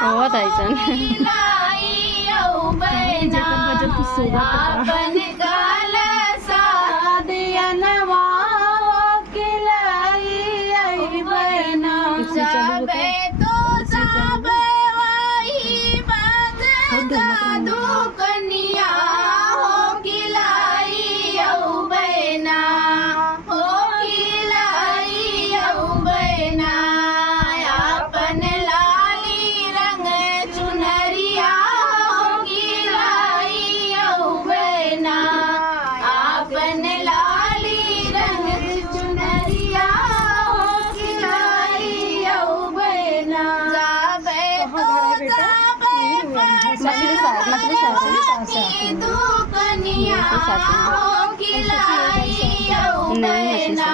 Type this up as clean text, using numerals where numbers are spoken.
हो ताईचं आपण काल साधयनवा किलाई आई बहिणा जाबे तुझा बेवाई बघता दुकनिया हो किलाई औ बहिणा हो किलाई औ बहिणा आपण लाली रंग चुनरिया हो किलाई औ बहिणा आपण लाली रंग चुनरिया हो किलाई औ बहिणा जाबे तो जाबे की दुकनिया हो किलाई औ बहिणा